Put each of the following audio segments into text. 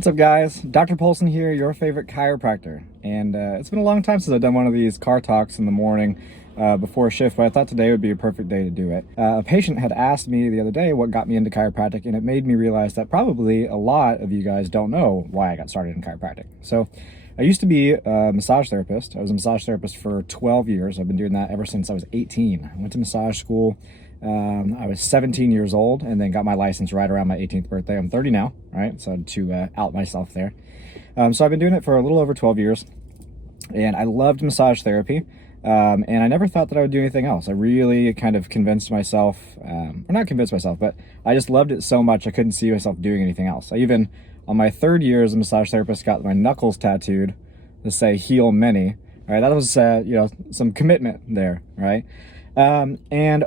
What's up, guys? Dr. Poulson here, your favorite chiropractor. And it's been a long time since I've done one of these car talks in the morning before a shift, but I thought today would be a perfect day to do it. A patient had asked me the other day what got me into chiropractic, and it made me realize that probably a lot of you guys don't know why I got started in chiropractic. So I used to be a massage therapist. I was a massage therapist for 12 years. I've been doing that ever since I was 18. I went to massage school. I was 17 years old and then got my license right around my 18th birthday. I'm 30 now, right? So to out myself there. So I've been doing it for a little over 12 years, and I loved massage therapy. And I never thought that I would do anything else. I really kind of convinced myself, or not convinced myself, but I just loved it so much I couldn't see myself doing anything else. I even, on my third year as a massage therapist, got my knuckles tattooed to say "Heal Many." All right, that was some commitment there, right? And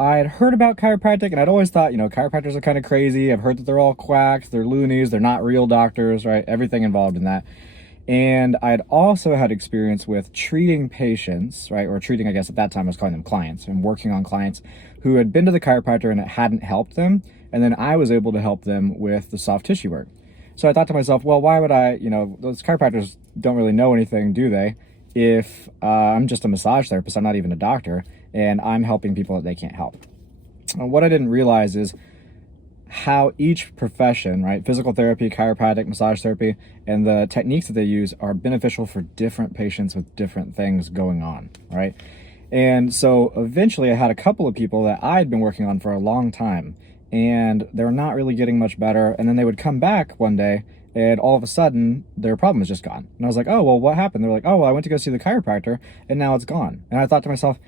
I had heard about chiropractic, and I'd always thought, chiropractors are kind of crazy. I've heard that they're all quacks, they're loonies, they're not real doctors, right? Everything involved in that. And I'd also had experience with treating patients, right? Or treating, I guess at that time I was calling them clients, and working on clients who had been to the chiropractor and it hadn't helped them. And then I was able to help them with the soft tissue work. So I thought to myself, well, why would I, those chiropractors don't really know anything, do they? If I'm just a massage therapist, I'm not even a doctor, and I'm helping people that they can't help. And what I didn't realize is how each profession, right, physical therapy, chiropractic, massage therapy, and the techniques that they use are beneficial for different patients with different things going on, right? And so eventually I had a couple of people that I'd been working on for a long time, and they're not really getting much better. And then they would come back one day, and all of a sudden their problem is just gone. And I was like, oh, well, what happened? They're like, oh, well, I went to go see the chiropractor and now it's gone. And I thought to myself,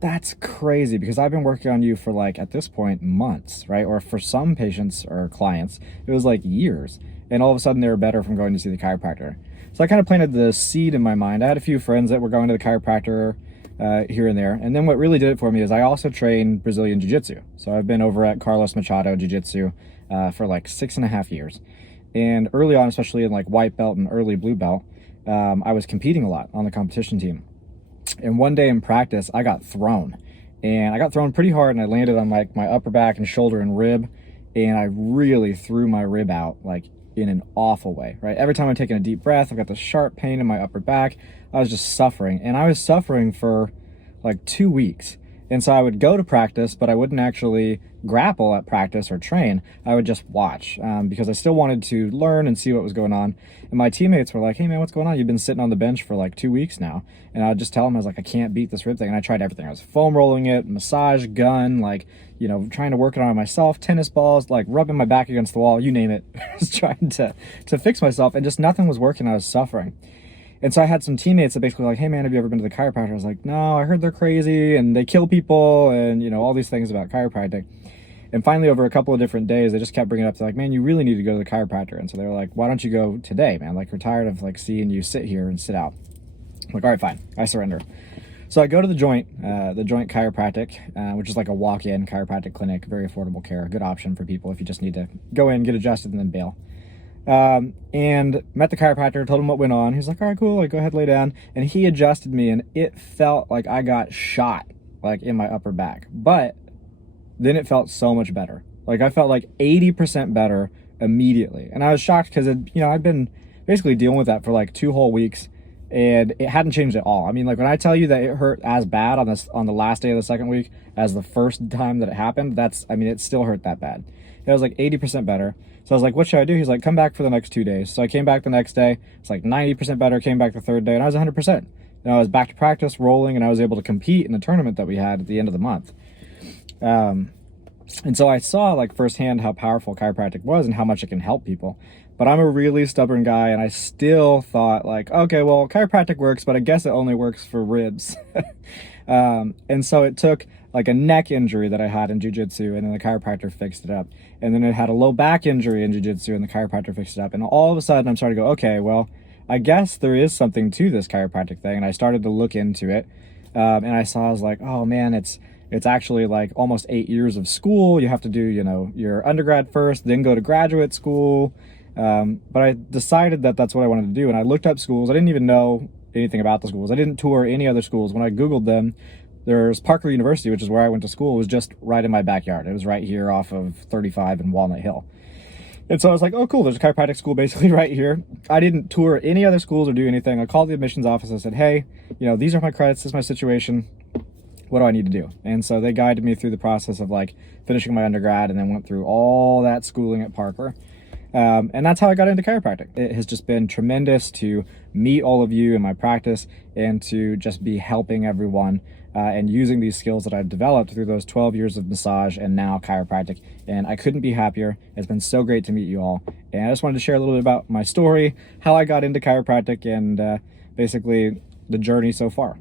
that's crazy, because I've been working on you for, like, at this point, months, right? Or for some patients or clients, it was like years. And all of a sudden they were better from going to see the chiropractor. So I kind of planted the seed in my mind. I had a few friends that were going to the chiropractor here and there. And then what really did it for me is I also train Brazilian Jiu-Jitsu. So I've been over at Carlos Machado Jiu-Jitsu for like 6.5 years. And early on, especially in like white belt and early blue belt, I was competing a lot on the competition team. And one day in practice, I got thrown. And I got thrown pretty hard, and I landed on like my upper back and shoulder and rib. And I really threw my rib out, like in an awful way, right? Every time I'm taking a deep breath, I've got this sharp pain in my upper back. I was just suffering. And I was suffering for like 2 weeks. And so I would go to practice, but I wouldn't actually grapple at practice or train. I would just watch because I still wanted to learn and see what was going on. And my teammates were like, hey man, what's going on? You've been sitting on the bench for like 2 weeks now. And I'd just tell them, I was like, I can't beat this rib thing. And I tried everything. I was foam rolling it, massage gun, like, trying to work it on myself, tennis balls, like rubbing my back against the wall, you name it. I was trying to fix myself, and just nothing was working. I was suffering. And so I had some teammates that basically were like, hey man, have you ever been to the chiropractor? I was like, no, I heard they're crazy and they kill people and, all these things about chiropractic. And finally, over a couple of different days, they just kept bringing it up. They're like, man, you really need to go to the chiropractor. And so they were like, why don't you go today, man? Like, we're tired of like seeing you sit here and sit out. I'm like, all right, fine, I surrender. So I go to the Joint Chiropractic, which is like a walk-in chiropractic clinic, very affordable care, good option for people if you just need to go in, get adjusted, and then bail. And met the chiropractor, told him what went on. He's like, all right, cool, like, go ahead, lay down. And he adjusted me, and it felt like I got shot, like, in my upper back. But then it felt so much better. Like, I felt like 80% better immediately. And I was shocked because, I'd been basically dealing with that for like 2 whole weeks, and it hadn't changed at all. I mean, like, when I tell you that it hurt as bad on the last day of the second week as the first time that it happened, it still hurt that bad. It was like 80% better. So I was like, what should I do? He's like, come back for the next 2 days. So I came back the next day. It's like 90% better. Came back the third day, and I was 100%. And I was back to practice, rolling, and I was able to compete in the tournament that we had at the end of the month. And so I saw like firsthand how powerful chiropractic was and how much it can help people. But I'm a really stubborn guy, and I still thought like, okay, well, chiropractic works, but I guess it only works for ribs. And so it took like a neck injury that I had in jiu-jitsu, and then the chiropractor fixed it up. And then it had a low back injury in jiu-jitsu, and the chiropractor fixed it up. And all of a sudden I'm starting to go, okay, well, I guess there is something to this chiropractic thing. And I started to look into it. And I was like, oh man, it's actually like almost 8 years of school. You have to do, your undergrad first, then go to graduate school. But I decided that that's what I wanted to do. And I looked up schools. I didn't even know anything about the schools. I didn't tour any other schools. When I Googled them, there's Parker University, which is where I went to school. It was just right in my backyard. It was right here off of 35 and Walnut Hill. And so I was like, oh, cool, there's a chiropractic school basically right here. I didn't tour any other schools or do anything. I called the admissions office. I said, hey, these are my credits. This is my situation. What do I need to do? And so they guided me through the process of like finishing my undergrad, and then went through all that schooling at Parker. And that's how I got into chiropractic. It has just been tremendous to meet all of you in my practice and to just be helping everyone and using these skills that I've developed through those 12 years of massage and now chiropractic. And I couldn't be happier. It's been so great to meet you all. And I just wanted to share a little bit about my story, how I got into chiropractic, and basically the journey so far.